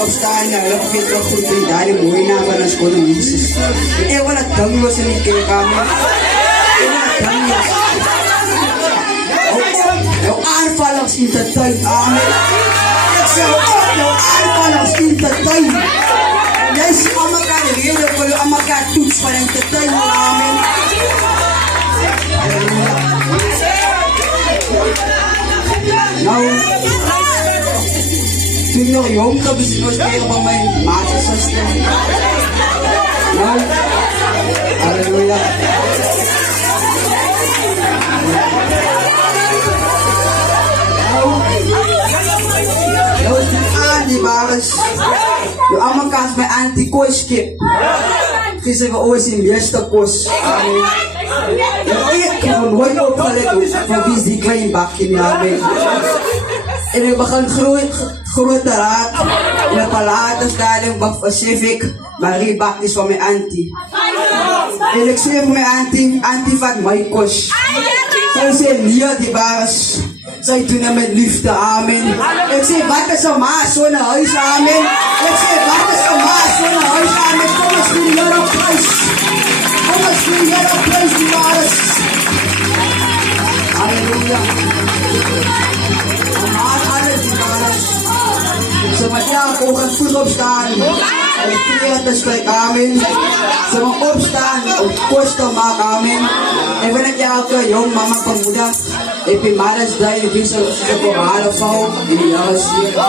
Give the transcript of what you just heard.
opstaan na lapit ko kung pinagdali mo inabanas ko ng Jesus. Wala tanglo sa mga kami. Wala tanglo. Yung alpha lang sintatay. Amen. Yung alpha lang sintatay. Yes, amakan. Yung pala amakan. Tuts pa lang tatay. Amen. Now, tingnan yung kabis mo kayo pa may masasastan. Now, hallelujah. Di baras yung amang kas may anti-koskip kasi always in biyesta kos yung ayat kung huwag yung palit from busy grain back in namin and bakang krutarat na palatas daling Buff Pacific maribak is pa may anti eleksyon may anti-fat may kos kasi niya di baras sa ito naman lift na amin. Let's say, bata sa maso na ay sa amin. Let's say, bata sa maso na ay sa amin. Thomas Million of Christ. Thomas Million of Christ, di baras. Hallelujah. Ang mahal di baras. Sa matya, kung ang full obstan, ay tiyatas kay amin. Sa mga obstan, of course ka mga amin. E managya ka yung mga pangmuda. Ipimalas dahil bisa sa pumahalaw pa ho, iniyakas niya.